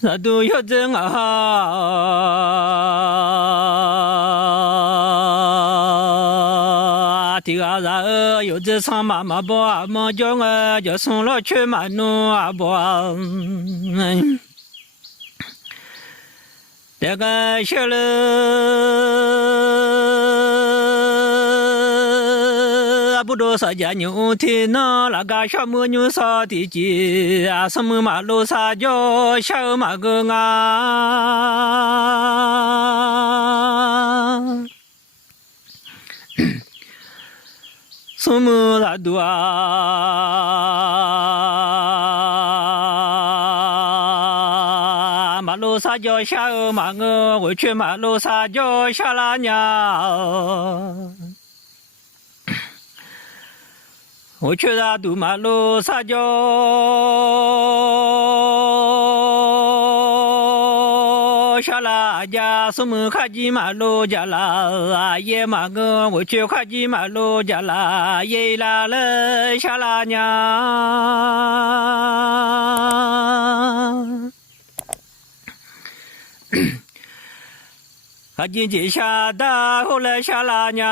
那都要真啊！第二日有这上妈妈不阿妈叫我就送了去马路阿不。这个小了不多少家牛天呢，那个小母牛啥的鸡啊，什么马路啥叫小马个啊？什么那多啊？马路啥叫小马个？我去马路啥叫小拉娘？我去那堵马路啥叫小拉家？什么卡吉马路家啦？野马个我去卡吉马路家啦？野拉了小拉娘。卡紧接下大后来小拉娘，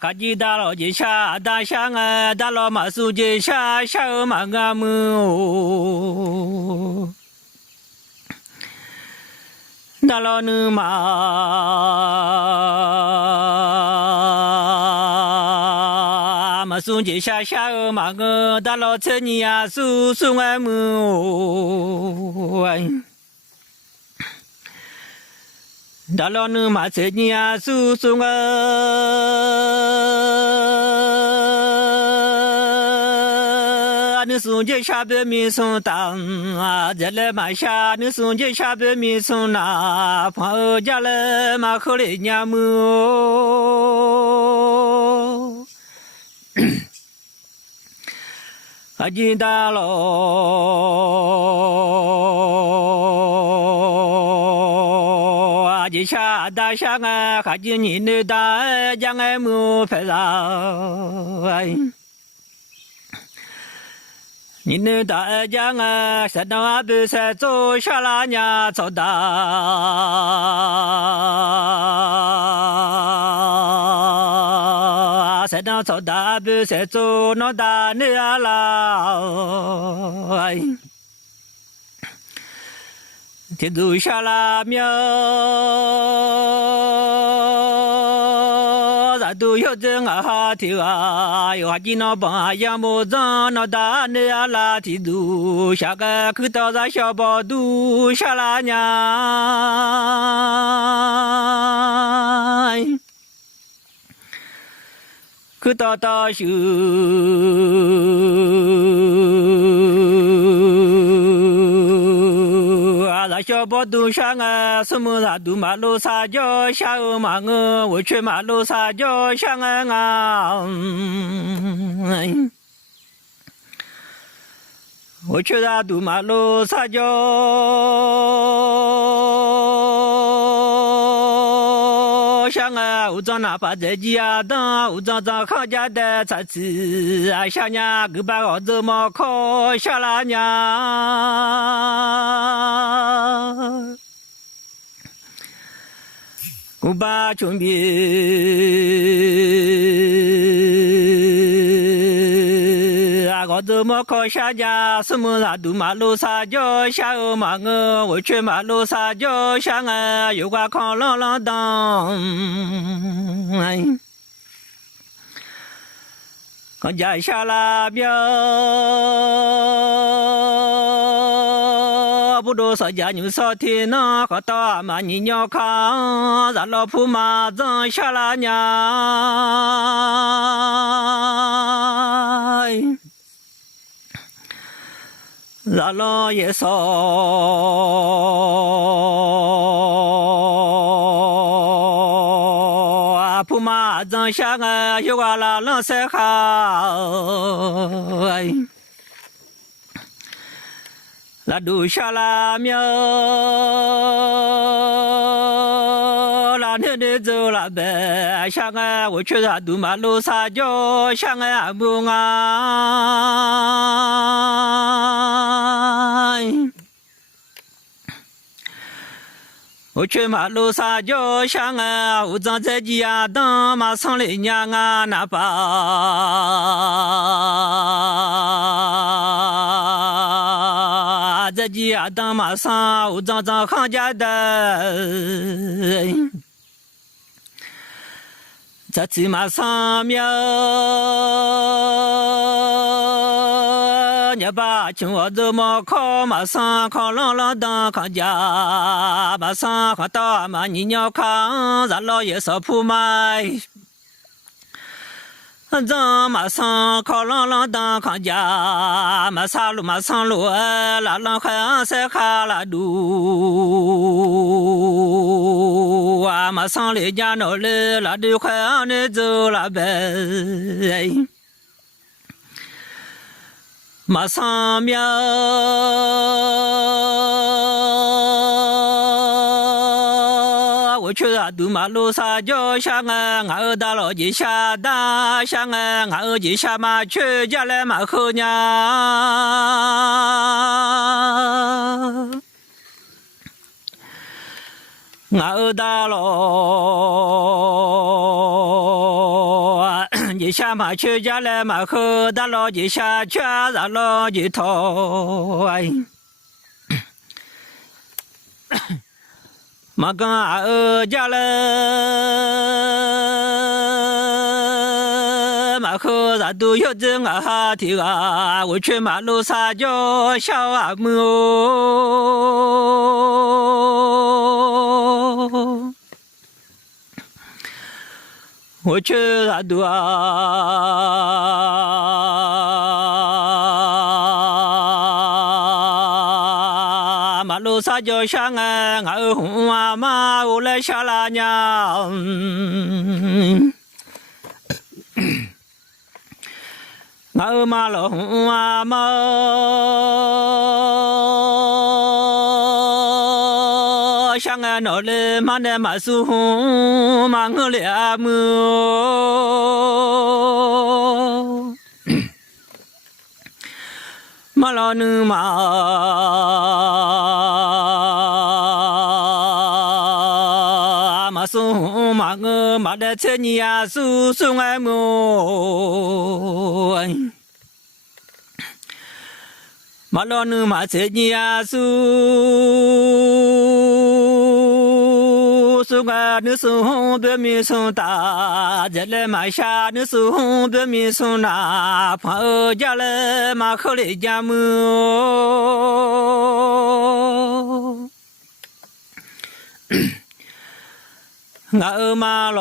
卡紧大老接下大香啊，大老马苏接下小马个么？大老女马送接下下儿马个大老车你呀叔叔爱么？大老女马车你呀叔叔啊，你送接下白米送当啊，再来马下你送接下白米送那，朋友家来马口里娘么？阿金大佬，阿金下大下啊，阿金你那大将爱木拍上，你那大将啊，山东阿不是走小拉娘走大。山上走大步，山走那大你啊啦！天走下拉苗，咱都要真啊哈天啊！有哈吉那帮养木长那大你啊啦，天走下个去到咱小包都下拉娘。可大大修啊，那小包都上啊，什么啥都马路啥叫下儿马我，我去马路啥叫上啊，我去那堵马路啥叫。想啊，我长哪怕在家当，我长长康家的才子啊，小娘个把我怎么靠小拉娘？我把穷逼啊，我怎么靠小家？什么啥堵马路啥叫小儿马我去马路啥叫小啊？有个康啷啷当。康家下拉表，不多少家牛少天呢，和大马你鸟康，咱老婆马长下拉娘。咱老爷少。普马正下啊，有个拉冷塞好，拉杜沙拉苗，拉那的走拉白，想啊，我去拉杜马路撒娇，想啊不安。我去马路撒娇，想啊，我长在鸡呀当，马上来娘啊那把，在鸡呀当马上，我长行家的，在鸡马上面。你把青我怎么考？马上考朗朗当康家，马上考到马你鸟康，咱老爷少铺买。咱马上考朗朗当康家，马上路拉浪汉塞卡拉路啊，马上来家闹来拉的快你走了呗。马上苗，我去拉杜马路撒娇，想啊，俺大老姐下大，想啊，俺姐下马去家来马后娘。俺大老你下马去家来马后大老姐下去让老姐头马跟俺家来马后咱都有这俺的啊，我去马路撒娇小阿母。我去拉杜啊，马路撒娇想啊，俺红啊妈，我来下拉娘。俺妈老红啊妈。想俺脑里马的马苏红马我俩么，马老奴马苏红马我马的车你呀苏苏爱么。马老奴马车你呀苏苏个你苏红别米苏大，再来马下你苏红别米苏那，朋友家来马口里家么。俺马老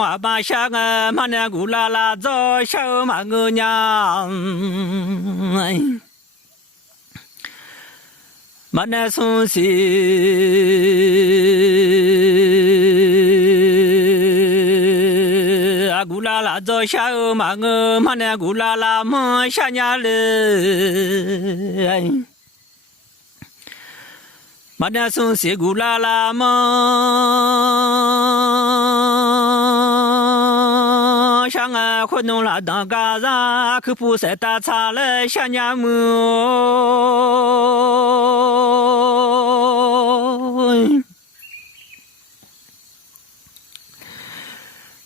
阿爸下个马那古拉拉早小马个娘，马那从西阿古拉拉早小马个马那古拉拉么下伢嘞。马那从西古拉拉么，想俺活动拉当嘎子，可不是打岔了下伢么。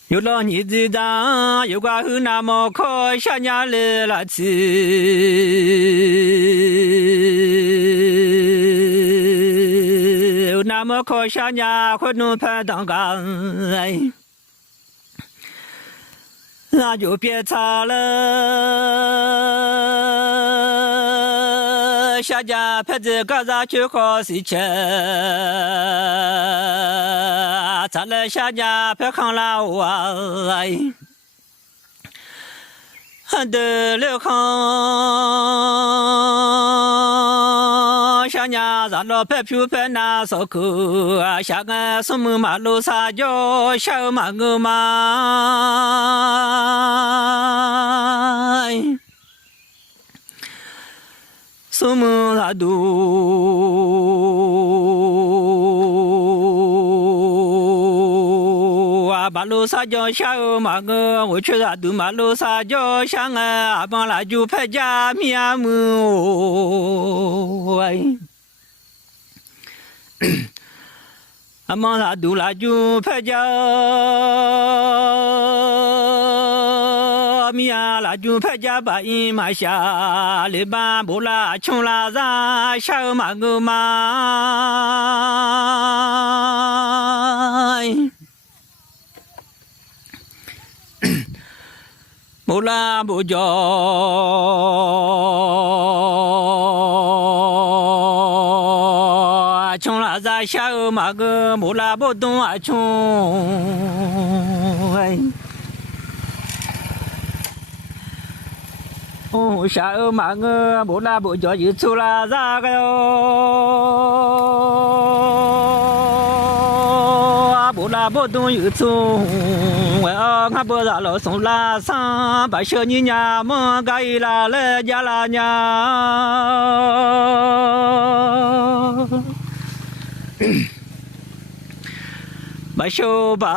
有了你知道，有个很那么可下伢来了去。那么可下伢活动拍当干，那就别吵了。下家拍子嘎子去好事情，咱来下家拍炕啦哇，得了炕。小娘咱老白皮白那烧口啊，下个什么马路撒娇小马个嘛，什么他都啊，马路撒娇小马个，我去他都马路撒娇小啊，帮他就拍家米啊么，阿妈他都来就拍家米啊，来就拍家把伊马下，里边不啦穷啦啥小马个嘛。不啦不叫，穷啦在小马个，不啦不懂啊穷，哦小马个，不啦不叫就出啦咋个哟，不啦不懂又出。我看不着老松拉上，把小妮娘们该拉来家拉娘，把小把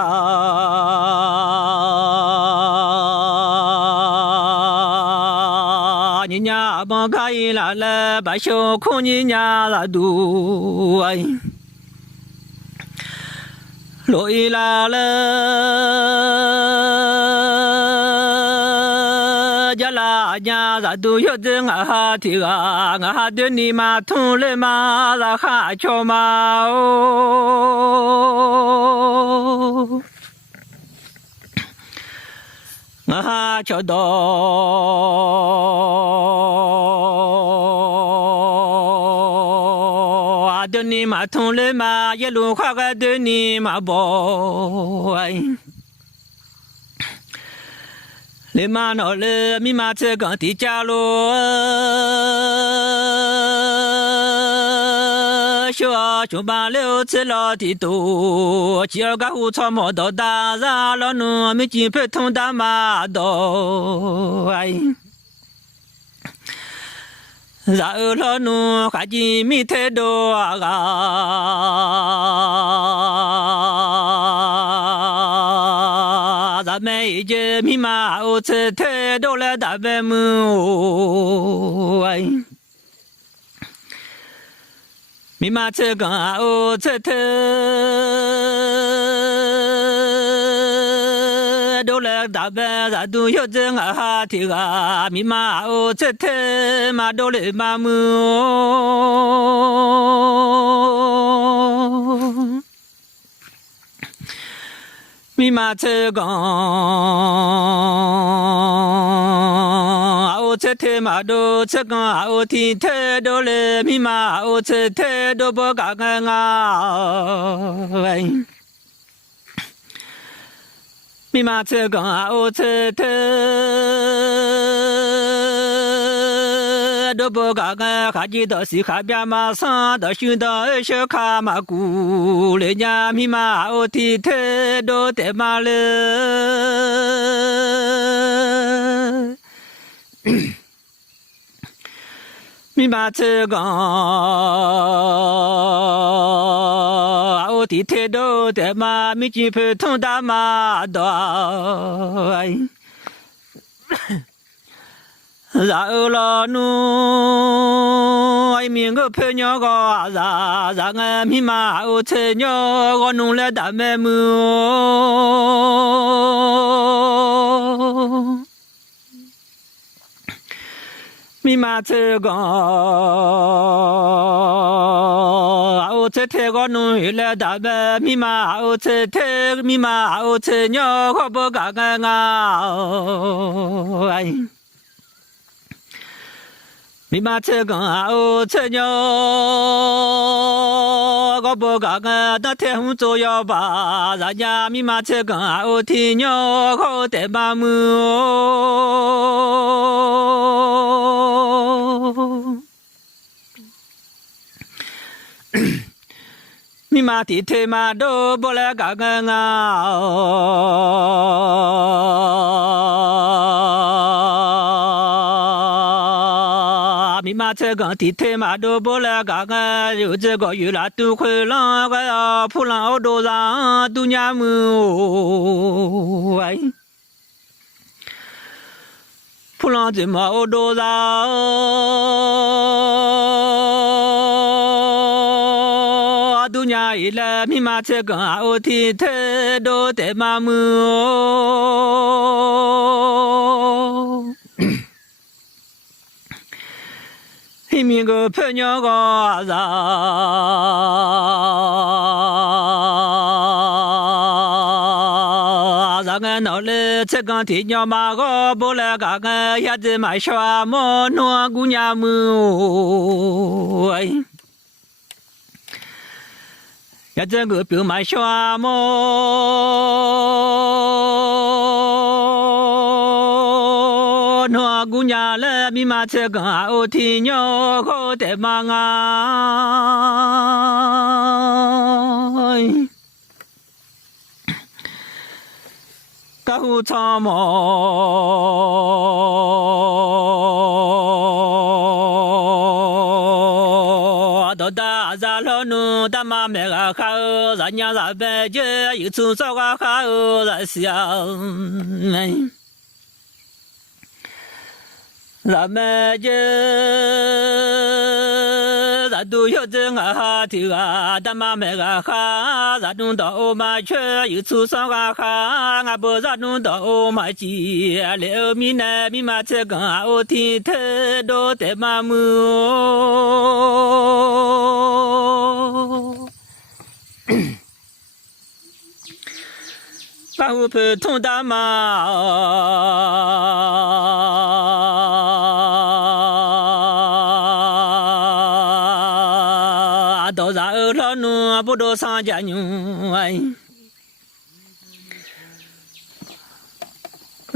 妮娘们该拉来，把小空妮娘拉都哎。罗伊拉了，家拉家咱都要正啊提啊，俺对你嘛同了嘛，咱哈巧嘛哦，俺哈巧到。对你嘛同了嘛，一路花个对你嘛包，你嘛闹了，你嘛这刚的家路，小就把六次老的多，今儿个胡草毛到大啥老农没金不同大马到，然后老农还金没太多啊，咱们已经密码我吃太多了，咱们密码吃个我吃太多了，咱们咱都要挣啊提啊，密码我吃太嘛多了嘛么。密码吃个，我吃太嘛多，吃个我听太多了，密码我吃太多不干干啊！密码吃个我吃太多不干干，还记得是海边马上到寻到小卡马古，人家密码我听太多的嘛了。密码吃个我听太多的嘛，没金不同的嘛多。然后老农，明个朋友个让俺密码我吃鸟，我弄了大门么？密码吃个，我吃太个弄了大门，密码我吃太，密码我吃鸟，我不干干啊！密码吃个我吃鸟，我不干干，那天空左右吧，人家密码吃个我听鸟，我得嘛么？ mi ma ti te ma do bo la ga ga nga mi ma che ga ti te ma do bo la ga ga yu zhe go yu la tu khui la ga pu la o do za tu nya mu ai pu la zhe ma o do za là mi ma che ga o ti the do te ma mu hi mi go phe nyo ga za za ga no le che ga ti nyo ma go bo la ga ga ya zhe ma shwa mo no gu nya mu ai呀，这个表买什么？那姑娘来咪嘛这个我听鸟好的嘛啊，搞什么？都打咋了呢？打嘛没个好，咱家咱北京有出少个好在想，咱们这咱都有这个好的啊，打嘛没个好，咱弄到嘛去有出少个好，俺不咱弄到嘛去，留米呢米嘛这个我听得多的嘛么。把我陪同大马，到啥了呢？不多上家牛哎，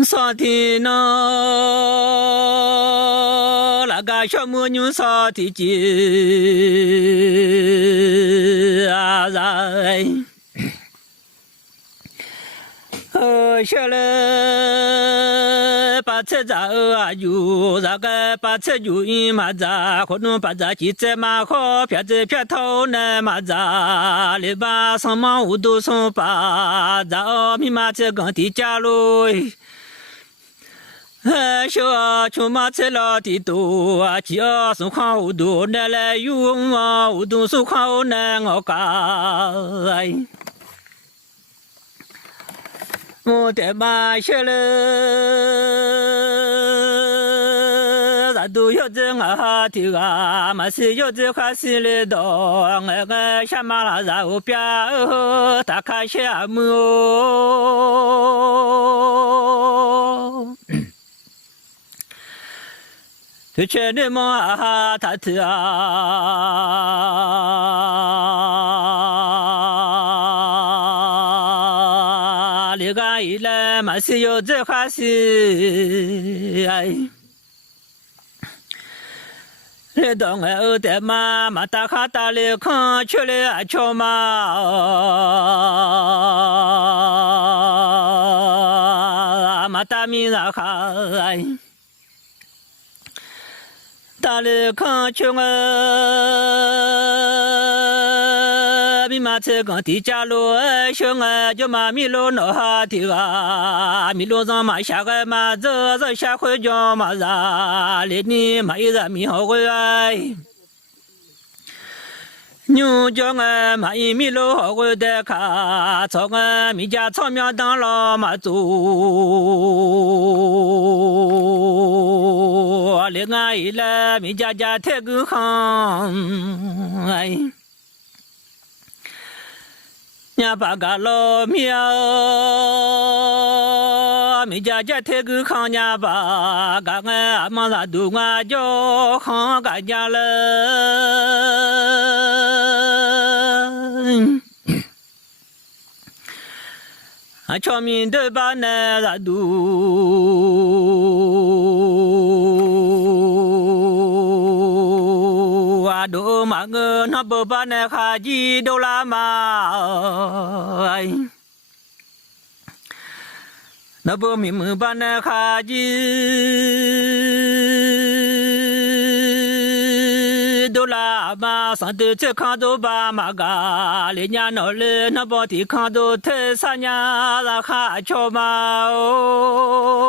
上天呢？那个小母牛上天去啊来。下来把车扎啊有那个把车有一马扎，可能把扎骑在马好，撇子撇头呢马扎，里把上马五都送把扎，米马车跟地家路。小出马车老的多啊，只要送款五都那来用啊，五都送款那我干。我的妈下了，咱都要这啊的啊，嘛是要这哈西里多，那个下马拉咱我边打开下木。这全的么啊，他的啊，你看一来嘛是有这哈西哎，你当我的妈妈打卡打里看去了瞧嘛，嘛打米那哈哎。打了看去我，米马车跟地家路兄啊，就马米路那哈的啊，米路上马下个马走走下回家马ra，里你马一日米好个哎。牛叫我马一米路好个的卡，草我米家草苗当老马走。另外一来，米家家太个行，哎，伢把个老苗，米家家太个行，伢把个俺妈那都俺叫行个家了。啊，全民都把那拉都啊，都嘛个那不把那哈吉都拉嘛，那不明目把那哈吉都拉嘛，上头这看到把马嘎，人家那里那不的看到特三伢那哈巧嘛哦。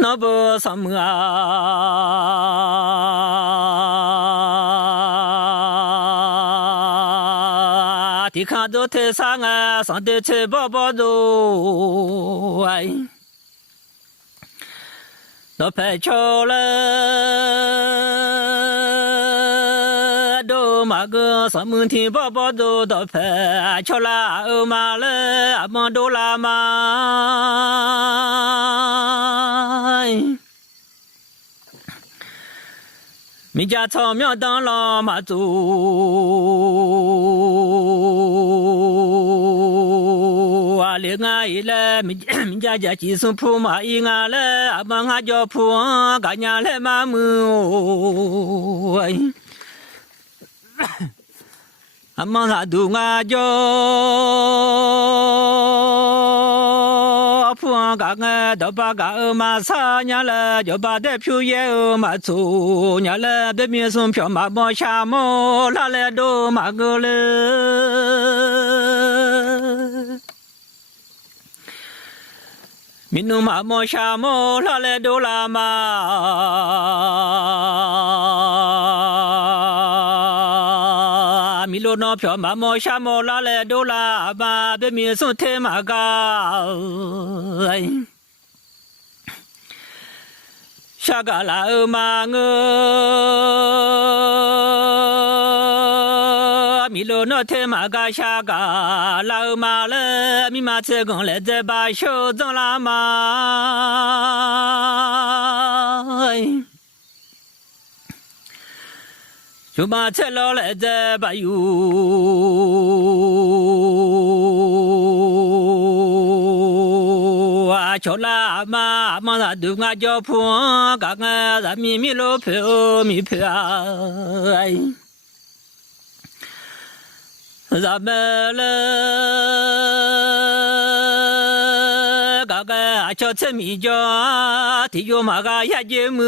那不什么啊？你看到台上啊，上头吃饱饱肉，哎，那拍巧了，都马个什么天饱饱肉，都拍巧了，欧马了，阿妈都拉嘛。米家草苗当老马祖啊，另外一来米家几声铺马一啊来，阿妈俺叫铺干娘来马木，阿妈他都俺叫。铺嘎个都把个马撒伢了，就把这票也马走伢了，对面送票马毛下毛，哪来都马个了。民农马毛下毛，哪来都拉嘛。米罗那票马毛下毛，哪来都拉嘛，对面送太马嘎。下个拉欧马我，米罗那太马嘎下个拉欧马了，米马车公来在把手中拉嘛。就把车老来在把油啊，瞧啦嘛，马上都俺叫破，刚刚咱米罗票米票，咱们了，刚刚叫车米叫，提着马个也节目。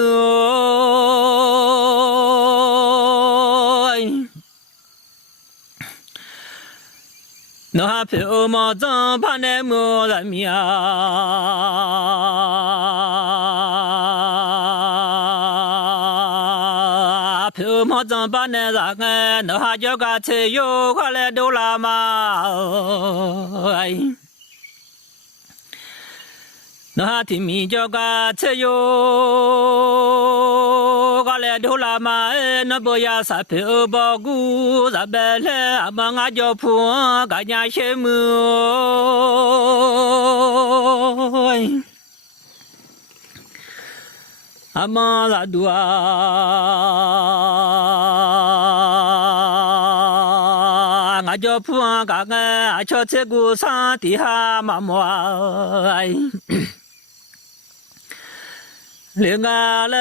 那哈票毛脏怕那么人命啊，票毛脏怕那啥个，那哈叫个车油快来都拉嘛，那哈听米叫个车油快来都拉嘛，那不要啥票包谷啥白来，阿妈俺叫破干家羡慕。阿妈啥多啊？俺叫破干个瞧这个山底下妈妈。另外了，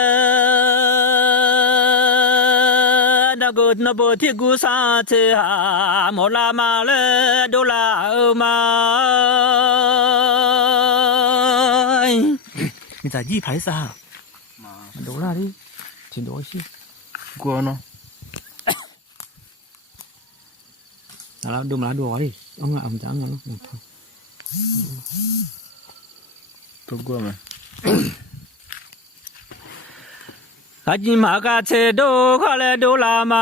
那个那不提古上车哈，莫拉马了，都拉欧嘛。你在一排啥？都拉的，挺多些。过呢？那拉都拉多的，ông ông chẳng ngon lắm. Tôi qua mà. Haji maga che do khale do la ma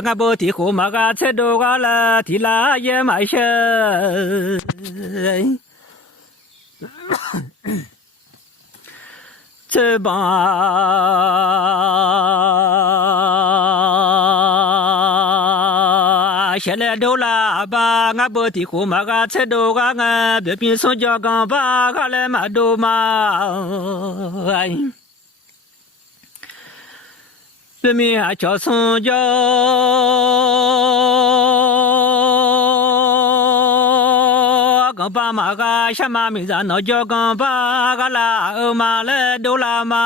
nga bo ti khu maga che do ga la ti la ye mai she che ba现在都拉吧，俺不的苦嘛个吃都个俺别边上家刚把个来嘛都嘛，别面还叫上家，跟爸妈个下马没在那叫跟爸个啦欧妈来都啦嘛。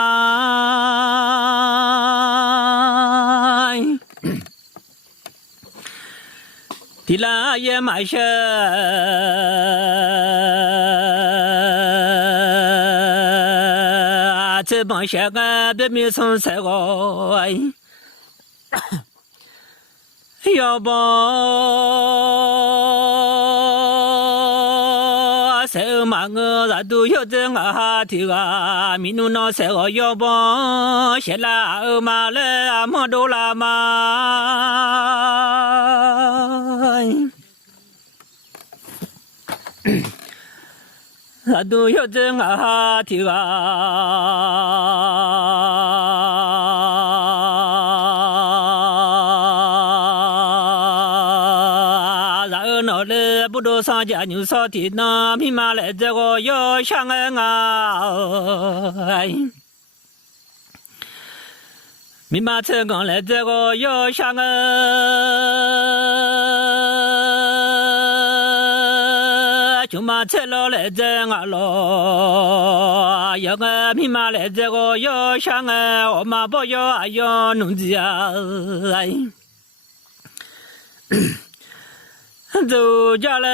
地拉也买些，这帮些个别没从菜个，要不菜嘛我啥都要这我哈提个，米努那菜个要不些啦欧妈来阿么都啦嘛。啥都要这我哈提个，然后那里不多上家牛烧的那匹马来这个要想啊，密码车刚来这个要想啊，就马车老来这啊咯，要个密码来这个要想啊，我妈不要啊要弄子啊，走家了。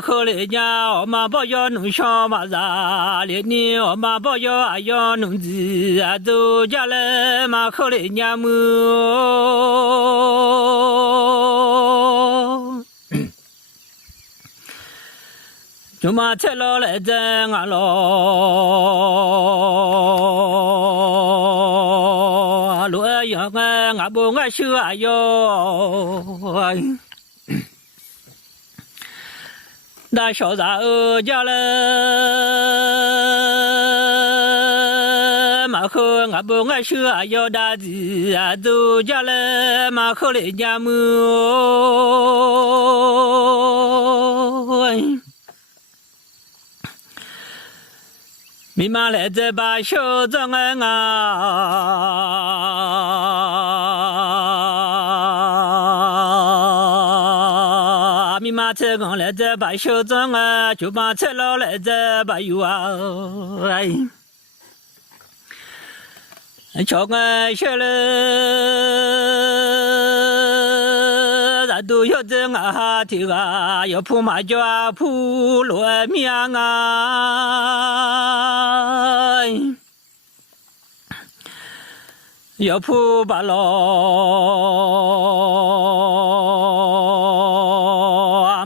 可怜呀，我妈不要弄小马扎，连你我妈不要啊要弄子啊，走家了嘛可怜呀么？就嘛吃了来整啊咯，路样啊，我不爱修啊哟。那小子家了，马可我不爱修啊要打字啊，走家了马可来家么？密码来这把小张啊，密码这刚来这把小张啊，就把车老来这把有啊，瞧我小了，咱都要这啊提啊，要铺马脚啊铺罗面啊，要铺把罗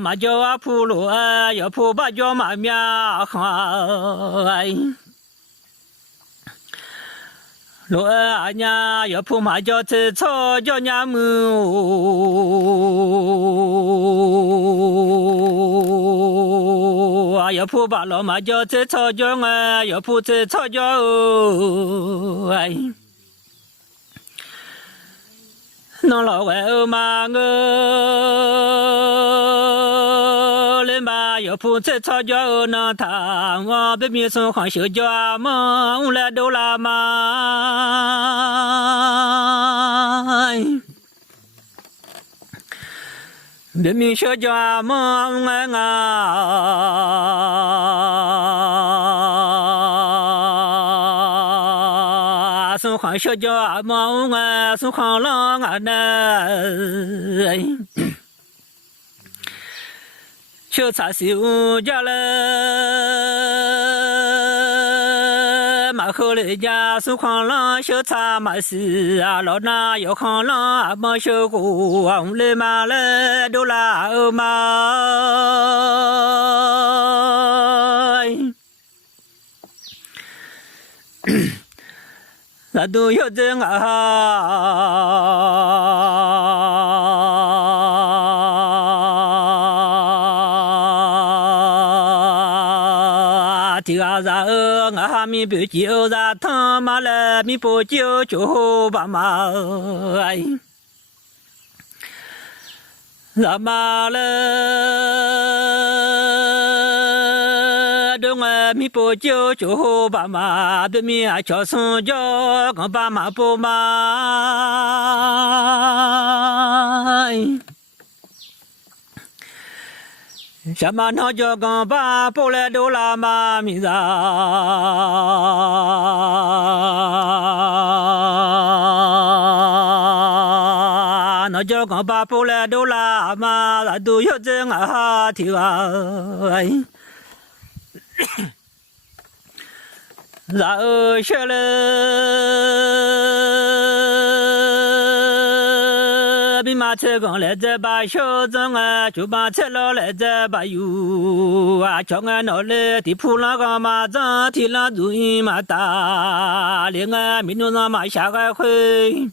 马脚啊铺罗，要铺把脚马面哈。罗阿娘要铺马脚吃草叫娘母，要铺把罗马脚吃草叫我，要铺吃草叫哎。侬老外欧妈我来嘛，要铺吃草叫侬汤，我别面送黄小叫嘛，我来都啦嘛。别面小叫嘛，我啊。送黄小叫嘛，我送黄郎啊那。小茶修家了，马后来家送黄郎小茶马是啊，老那有黄郎啊，马小姑啊，我来马来都拉欧马。那都要这啊，提阿扎我哈咪不就扎他妈了，咪不就就把妈哎，拉妈了。咪不就就把马对面叫声叫，跟把马不马。什么那叫刚把波来多拉嘛米子，那叫刚把波来多拉嘛，那都要这啊听啊，然后学了。比马车刚来这把小镇啊，就把车老来这把油啊，叫俺老来地铺那个马张，天上注意马大，连俺民路上马下个会。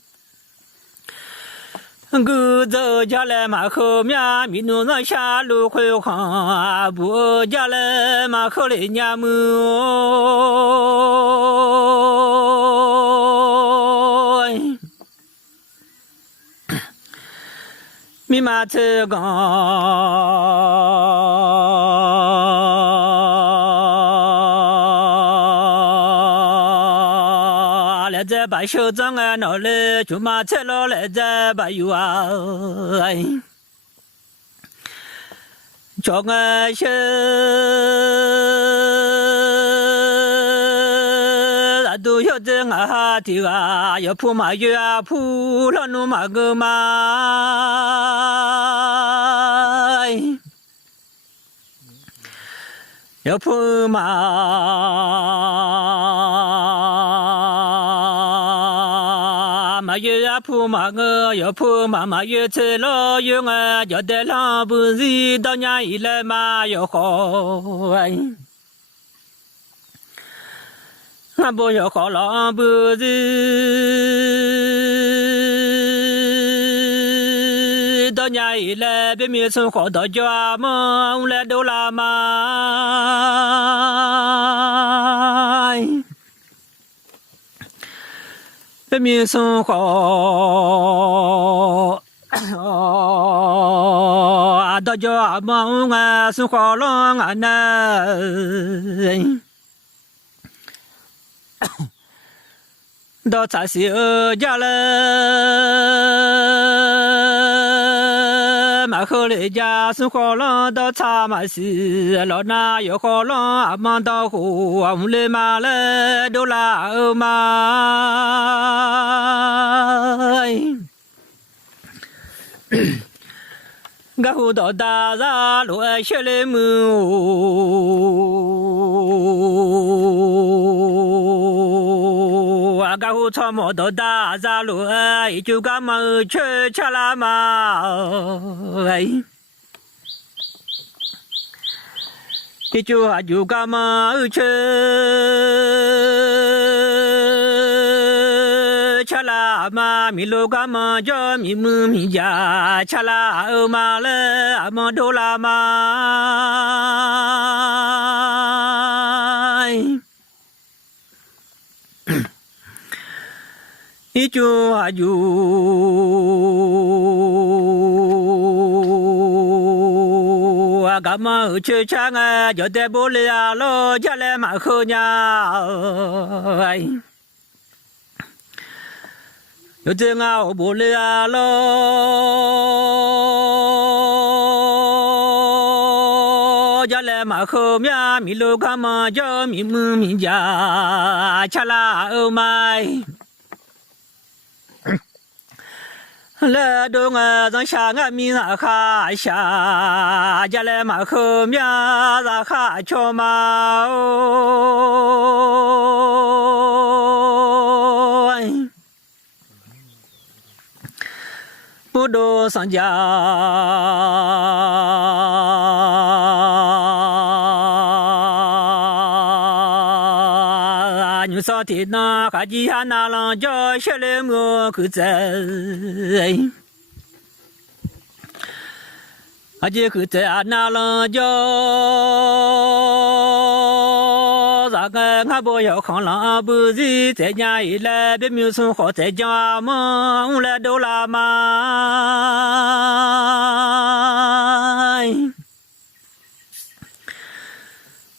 我走家来马后面，民路上下路会晃，不家来马后来娘们密码车刚来这把小张啊闹来，就马车老来这把油啊，叫俺些都要这啊的啊，要铺马月啊铺了弄马个马，要铺马月啊铺马个，要铺马月车老用啊，要得浪不是到年一来马要好。俺不要好浪不是到年一来别没生活到家嘛，我来都拉嘛，别没生活到家嘛，我生活浪俺呢。到茶室家了，马后来家生活浪到茶马市，老衲要好浪阿忙到户，我们来马来都拉欧马。俺户到大沙路学来门俺户草木到大沙路一就干嘛去吃啦嘛，一就干嘛去吃啦嘛，米路干嘛叫米木米家吃啦欧嘛嘞，阿么多啦嘛。一就干嘛去吃啊？叫得不来啊，老家来马后呀。有这啊，我不来啊，老家来马后面，米路干嘛叫米木米家吃啦欧麦。来东啊，让下俺米上哈下，家来马后面上哈敲嘛哦，不多上家，你上天那哈地下那浪叫学来么口子。阿姐口子啊，那浪叫啥个？俺不要看浪不是在家一来，别没有生活在家嘛，我来都拉嘛，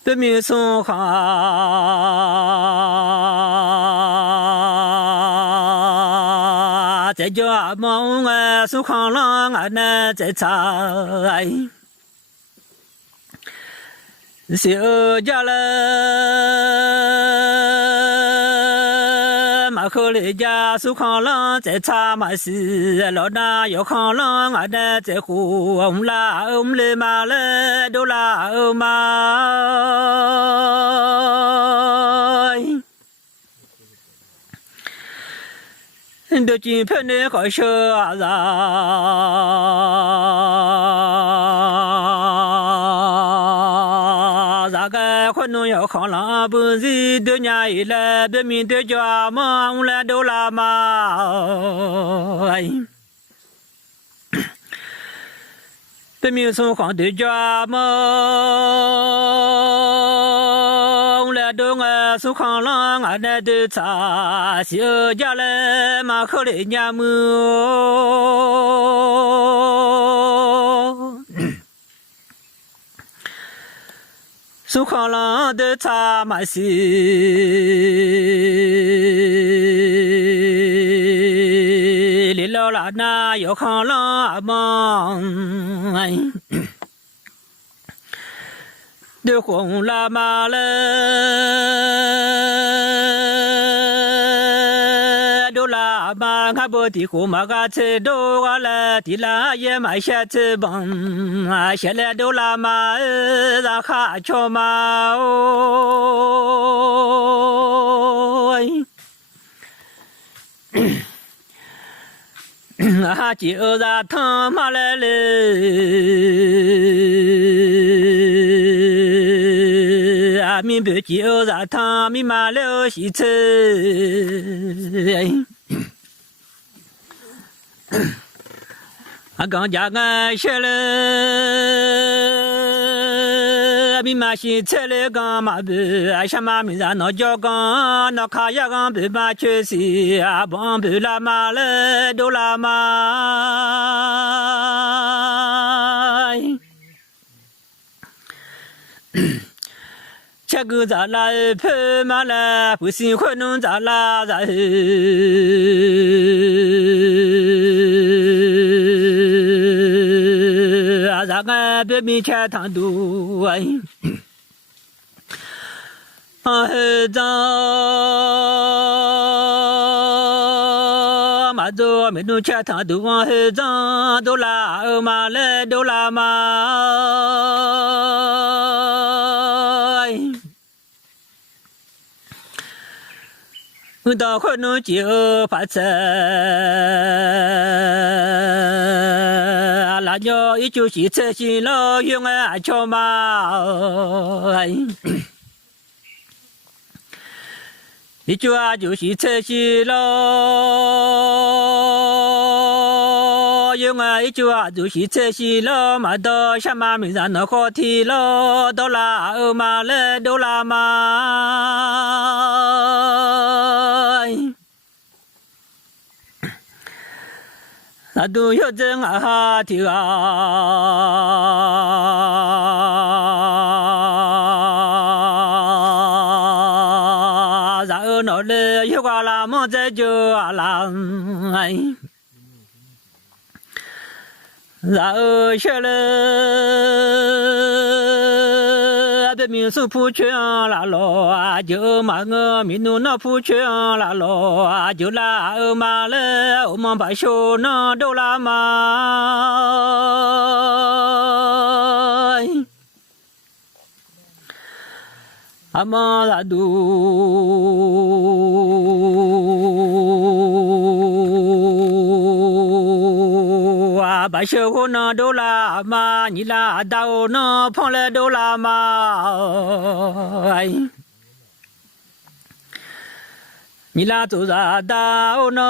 别没有生活。在家忙啊，手扛浪啊，那在查。小家了，马口里家苏康浪在查马西，老大要康浪俺的在乎我们啦，我们来马了都啦我马。都金盆的好小子，那个可能要看了不是多年以来，别面对家嘛，我来都拉嘛。别面从黄对家嘛，我来都我苏康浪俺来都查，小家来马口里娘么。苏康浪的查马西，里老拉那要康浪阿忙，的红拉马了，都拉马卡不的红马卡车都阿了，的拉也买下车帮，啊，下来都拉马让哈乔马哦。啊，就让他妈来了，啊，明白就让他咪妈了西车。啊，刚家俺学了，咪妈西车了刚嘛不，啊，什么名字那叫刚，那卡呀刚不把缺席，啊，帮不拉嘛了都拉嘛。吃个咋啦？拍嘛啦？不喜欢弄咋啦？咋？啊，咋个别米吃汤多？啊，咋？嘛做没弄吃汤多？啊，咋？都拉嘛嘞？都拉嘛？到可能就发车，那鸟一就是车心了，用啊敲嘛，一句话就是车心了，用啊一句话就是车心了，嘛到什么名字那好听了，到啦欧嘛了，到啦嘛。那都要真啊听啊，然后那里有个拉么在就啊啦，然后学了，别民俗普全啦咯啊，就嘛个民奴那普全啦咯啊，就啦嘛了，我们把手那都啦嘛。阿妈拉都啊，把手那都啦嘛，你拉到那碰了都啦嘛。你拉走ra到那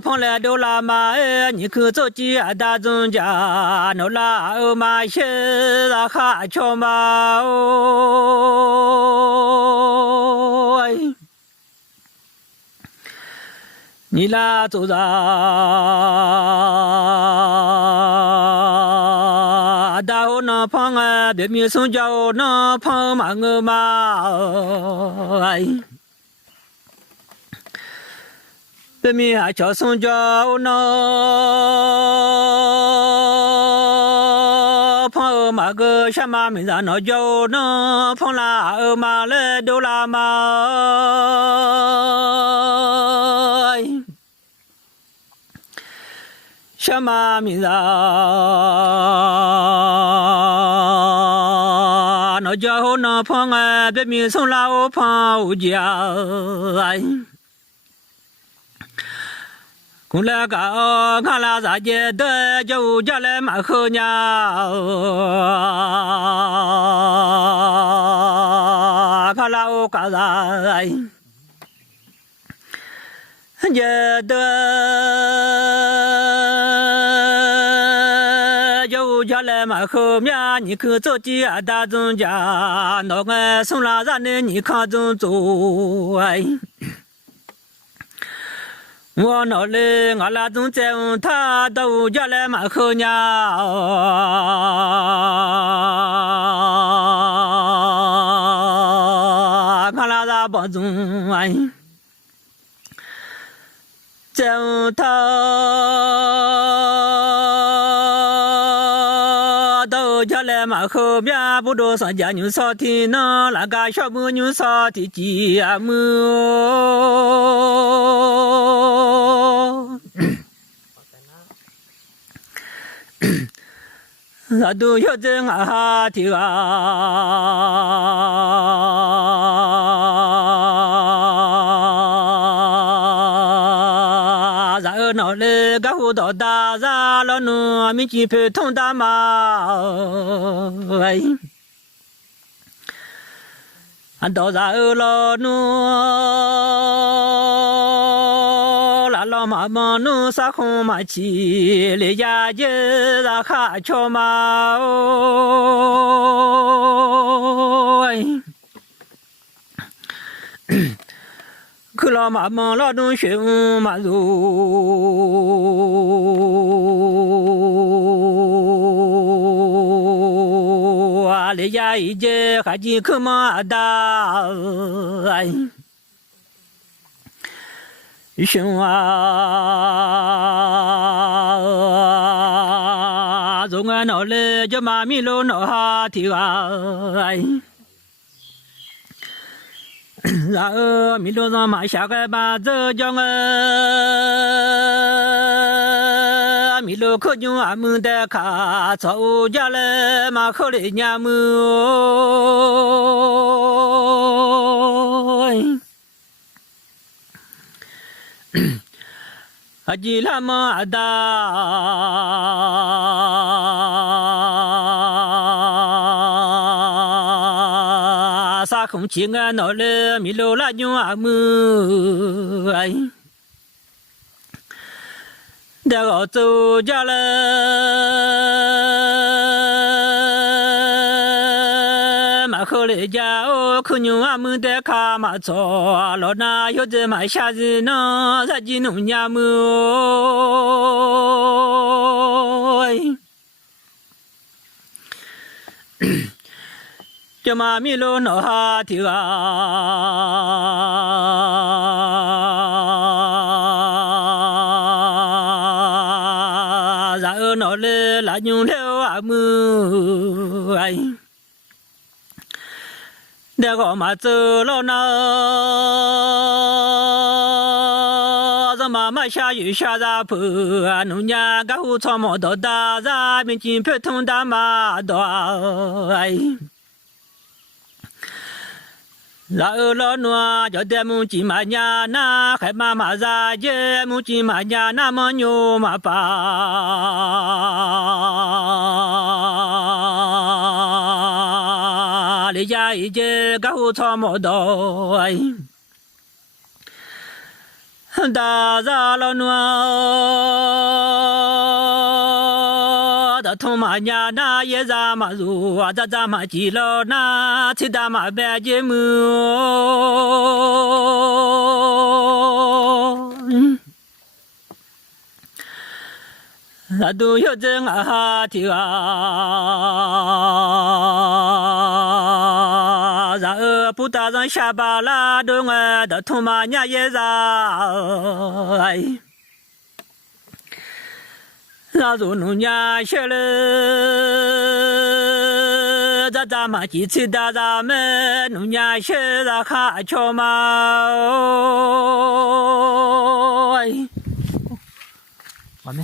碰了都啦嘛，你可做鸡啊大中家，那啦嘛些啦哈巧嘛哦。你拉走ra到那碰啊，别米送叫那碰嘛个嘛，别米还叫送叫那。哦马个什么名字那叫那碰啦哦马来多啦嘛。什么名字？那叫那碰啊，别名送老碰无家。公来个看了啥节的，就家来马后娘。看了我干啥？觉得就家来嘛后面，你可做几啊大中家，那个送了让你看中做哎。我那里我那种在他都家来嘛后娘，看了啥帮中哎。正他到家来嘛后面不多上家牛烧天呢，那个小母牛烧的节目。那都要真啊的啊，然后那里个胡到大然了呢，没几配通大嘛，哎。俺到然后了呢，那老妈妈弄啥红马起，离家去让哈巧嘛哦，可老妈妈老东学嘛如啊，离家一接还进可嘛大哎。熊啊，从俺那里就妈咪路那哈提啊，然后米路上嘛下个班子叫我米路可就俺们的卡吵架了嘛可怜娘们。阿吉拉玛达，啥空气俺那里米罗拉牛阿姆哎，那个走家了，马后来家哦，可牛阿姆的卡马错，老那有这马下子呢，啥子弄nhà姆哎。这马米罗那哈提啊，然后那里拉牛了阿姆哎。那个嘛走了那，这妈妈下雨下大坡，农家个胡草毛到大山，面前普通大马多哎。然后老奴叫的母鸡嘛呀那，还妈妈在这母鸡嘛呀那么牛嘛吧，离家一节个胡草毛到哎。大家老奴的同嘛呀那也咱嘛如啊，咱嘛记了那其他嘛别节目。那都有真啊提啊，然后不打上下巴啦，都我的同嘛呀也让哎。那做农家学了，咱们几次的咱们农家学了看瞧嘛。完没？